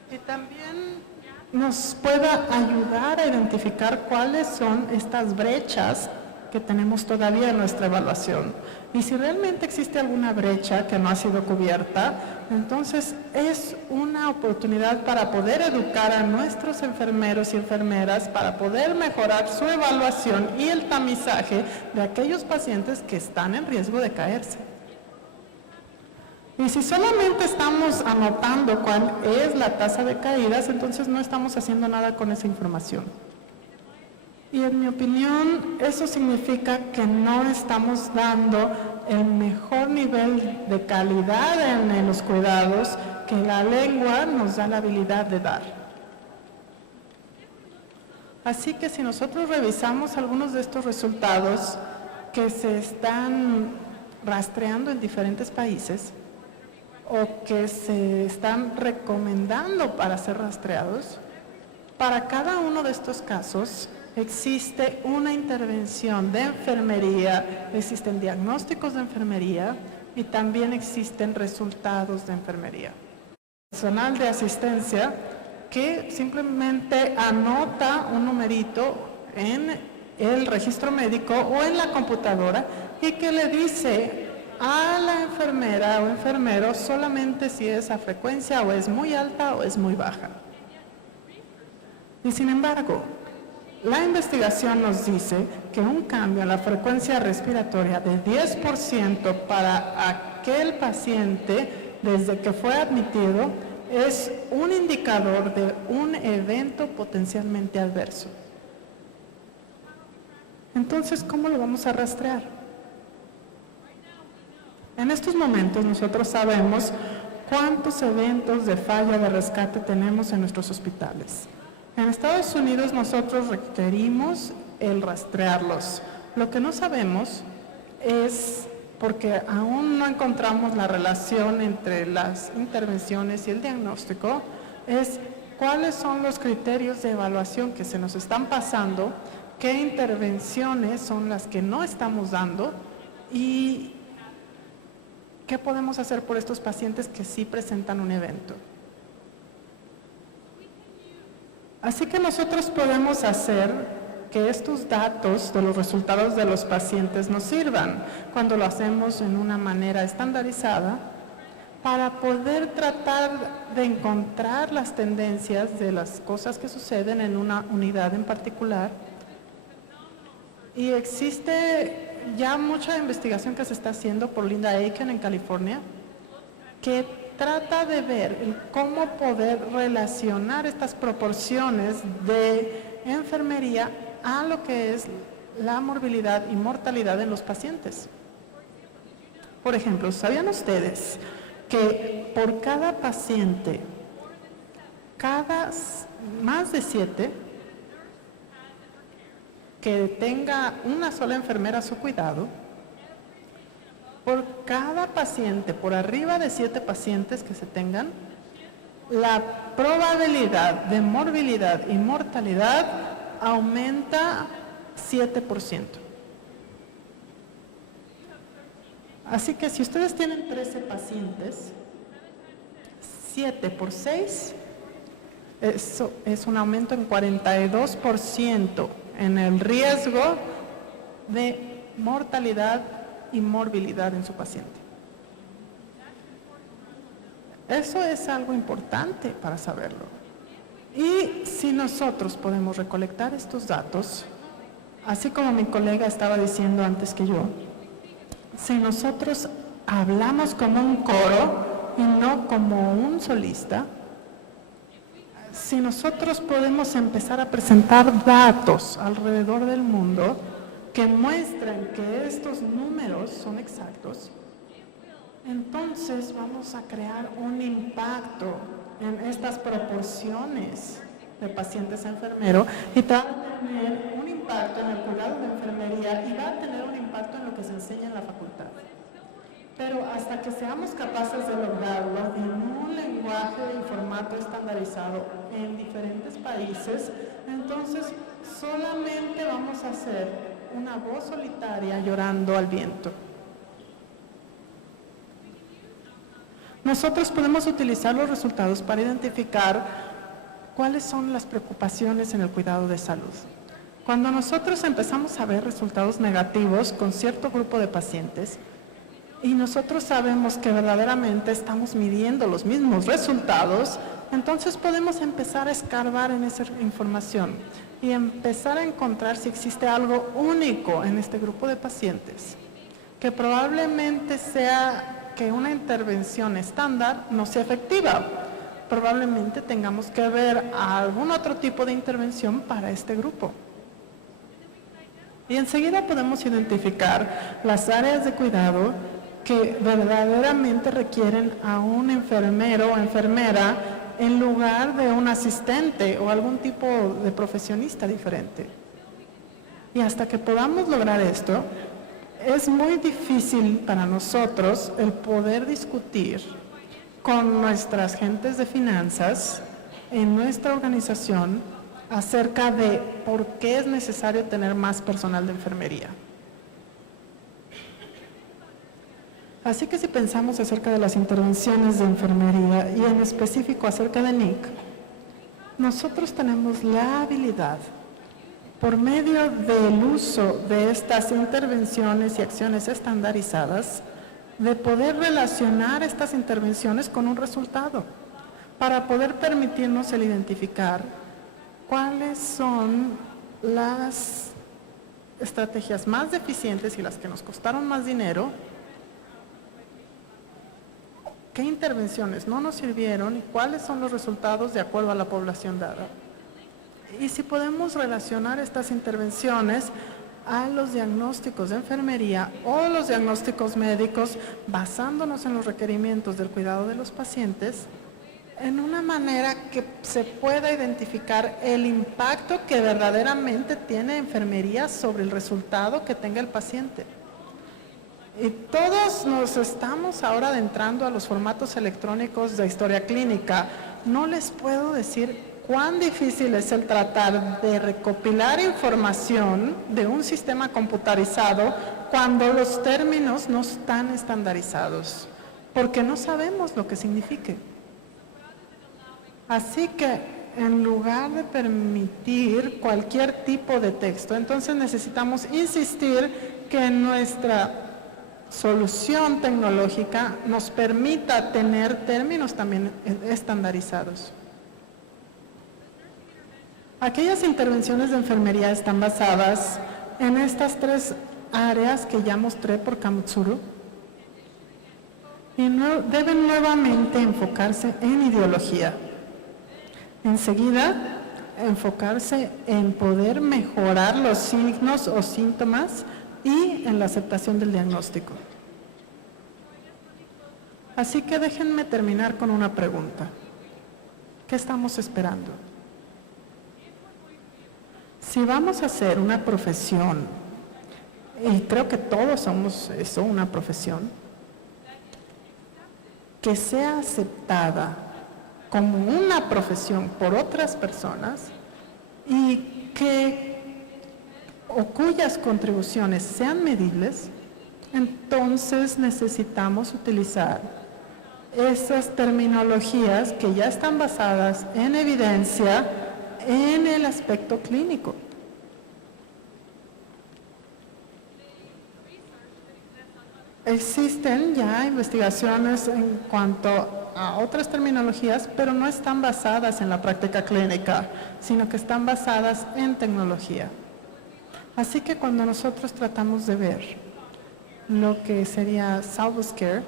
Y también nos pueda ayudar a identificar cuáles son estas brechas que tenemos todavía en nuestra evaluación. Y si realmente existe alguna brecha que no ha sido cubierta, entonces es una oportunidad para poder educar a nuestros enfermeros y enfermeras para poder mejorar su evaluación y el tamizaje de aquellos pacientes que están en riesgo de caerse. Y si solamente estamos anotando cuál es la tasa de caídas, entonces no estamos haciendo nada con esa información. Y en mi opinión, eso significa que no estamos dando el mejor nivel de calidad en los cuidados que la lengua nos da la habilidad de dar. Así que si nosotros revisamos algunos de estos resultados que se están rastreando en diferentes países o que se están recomendando para ser rastreados, para cada uno de estos casos existe una intervención de enfermería, existen diagnósticos de enfermería y también existen resultados de enfermería. Personal de asistencia que simplemente anota un numerito en el registro médico o en la computadora y que le dice a la enfermera o enfermero solamente si esa frecuencia o es muy alta o es muy baja. Y sin embargo, la investigación nos dice que un cambio en la frecuencia respiratoria de 10% para aquel paciente desde que fue admitido es un indicador de un evento potencialmente adverso. Entonces, ¿cómo lo vamos a rastrear? En estos momentos nosotros sabemos cuántos eventos de falla de rescate tenemos en nuestros hospitales. En Estados Unidos nosotros requerimos el rastrearlos. Lo que no sabemos es, porque aún no encontramos la relación entre las intervenciones y el diagnóstico, es cuáles son los criterios de evaluación que se nos están pasando, qué intervenciones son las que no estamos dando y qué podemos hacer por estos pacientes que sí presentan un evento. Así que nosotros podemos hacer que estos datos de los resultados de los pacientes nos sirvan cuando lo hacemos en una manera estandarizada para poder tratar de encontrar las tendencias de las cosas que suceden en una unidad en particular. Y existe ya mucha investigación que se está haciendo por Linda Aiken en California que trata de ver cómo poder relacionar estas proporciones de enfermería a lo que es la morbilidad y mortalidad en los pacientes. Por ejemplo, ¿sabían ustedes que por cada paciente, más de 7, que tenga una sola enfermera a su cuidado, por cada paciente, por arriba de 7 pacientes que se tengan, la probabilidad de morbilidad y mortalidad aumenta 7%. Así que si ustedes tienen 13 pacientes, 7 por 6, eso es un aumento en 42% en el riesgo de mortalidad y morbilidad en su paciente. Eso es algo importante para saberlo. Y si nosotros podemos recolectar estos datos, así como mi colega estaba diciendo antes que yo, si nosotros hablamos como un coro y no como un solista, si nosotros podemos empezar a presentar datos alrededor del mundo que muestran que estos números son exactos, entonces vamos a crear un impacto en estas proporciones de pacientes a enfermero y va a tener un impacto en el cuidado de enfermería y va a tener un impacto en lo que se enseña en la facultad. Pero hasta que seamos capaces de lograrlo en un lenguaje y formato estandarizado en diferentes países, entonces solamente vamos a hacer una voz solitaria llorando al viento. Nosotros podemos utilizar los resultados para identificar cuáles son las preocupaciones en el cuidado de salud. Cuando nosotros empezamos a ver resultados negativos con cierto grupo de pacientes y nosotros sabemos que verdaderamente estamos midiendo los mismos resultados, entonces podemos empezar a escarbar en esa información y empezar a encontrar si existe algo único en este grupo de pacientes, que probablemente sea que una intervención estándar no sea efectiva. Probablemente tengamos que ver algún otro tipo de intervención para este grupo. Y enseguida podemos identificar las áreas de cuidado que verdaderamente requieren a un enfermero o enfermera en lugar de un asistente o algún tipo de profesionista diferente. Y hasta que podamos lograr esto, es muy difícil para nosotros el poder discutir con nuestras gentes de finanzas en nuestra organización acerca de por qué es necesario tener más personal de enfermería. Así que si pensamos acerca de las intervenciones de enfermería y en específico acerca de NIC, nosotros tenemos la habilidad, por medio del uso de estas intervenciones y acciones estandarizadas, de poder relacionar estas intervenciones con un resultado, para poder permitirnos el identificar cuáles son las estrategias más deficientes y las que nos costaron más dinero, qué intervenciones no nos sirvieron y cuáles son los resultados de acuerdo a la población dada. Y si podemos relacionar estas intervenciones a los diagnósticos de enfermería o los diagnósticos médicos, basándonos en los requerimientos del cuidado de los pacientes, en una manera que se pueda identificar el impacto que verdaderamente tiene enfermería sobre el resultado que tenga el paciente. Y todos nos estamos ahora adentrando a los formatos electrónicos de historia clínica. No les puedo decir cuán difícil es el tratar de recopilar información de un sistema computarizado cuando los términos no están estandarizados, porque no sabemos lo que signifique. Así que en lugar de permitir cualquier tipo de texto, entonces necesitamos insistir que nuestra solución tecnológica nos permita tener términos también estandarizados. Aquellas intervenciones de enfermería están basadas en estas tres áreas que ya mostré por Kamutsuru y deben nuevamente enfocarse en ideología. Enseguida, enfocarse en poder mejorar los signos o síntomas y en la aceptación del diagnóstico. Así que déjenme terminar con una pregunta. ¿Qué estamos esperando? Si vamos a hacer una profesión, y creo que todos somos eso, una profesión, que sea aceptada como una profesión por otras personas y o cuyas contribuciones sean medibles, entonces necesitamos utilizar esas terminologías que ya están basadas en evidencia en el aspecto clínico. Existen ya investigaciones en cuanto a otras terminologías, pero no están basadas en la práctica clínica, sino que están basadas en tecnología. Así que cuando nosotros tratamos de ver lo que sería SalvoScare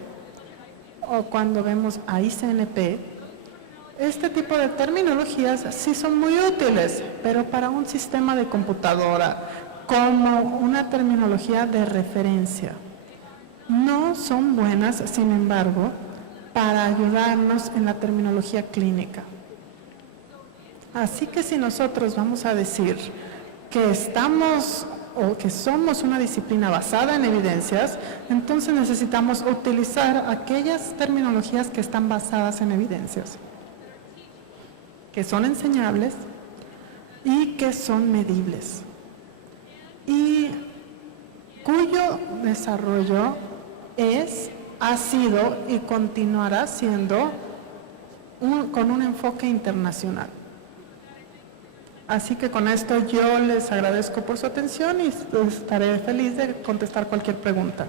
o cuando vemos a ICNP, este tipo de terminologías sí son muy útiles, pero para un sistema de computadora, como una terminología de referencia. No son buenas, sin embargo, para ayudarnos en la terminología clínica. Así que si nosotros vamos a decir que estamos o que somos una disciplina basada en evidencias, entonces necesitamos utilizar aquellas terminologías que están basadas en evidencias, que son enseñables y que son medibles, y cuyo desarrollo ha sido y continuará siendo con un enfoque internacional. Así que con esto yo les agradezco por su atención y estaré feliz de contestar cualquier pregunta.